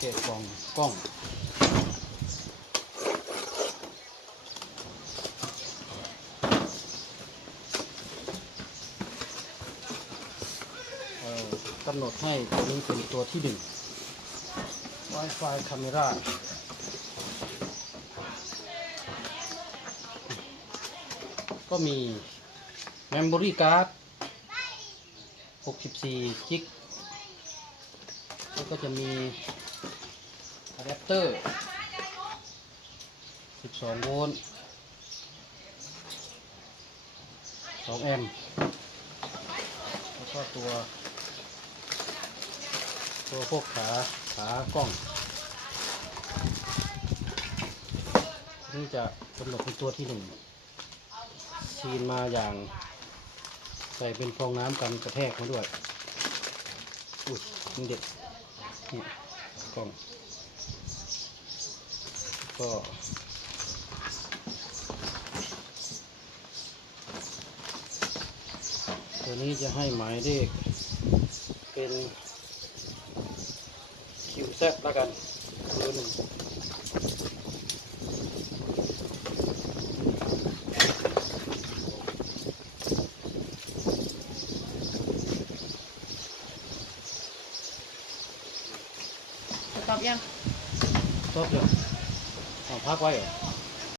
แกะกล่องกล้องกำหนดให้ตัวนี้เป็นตัวที่หนึ่ง Wi-Fi Camera ก็มี Memory Card 64กิกแล้วก็จะมี ดปเตอร์ 12 โวลต์ 2 แอมป์แล้วก็ตัว ตัวพวกขา ขากล้อง นี่จะกำหนดเป็นตัวที่หนึ่งซีนมาอย่าง ใส่เป็นฟองน้ำกันกระแทกมาด้วย อุ้ยมันเด็ดนี่กล้อง ก็ตัวนี้จะให้หมายเลขเป็นคิวแซแล้วกันเบอร์หนึ่งตอบยังตบเลยเ他管用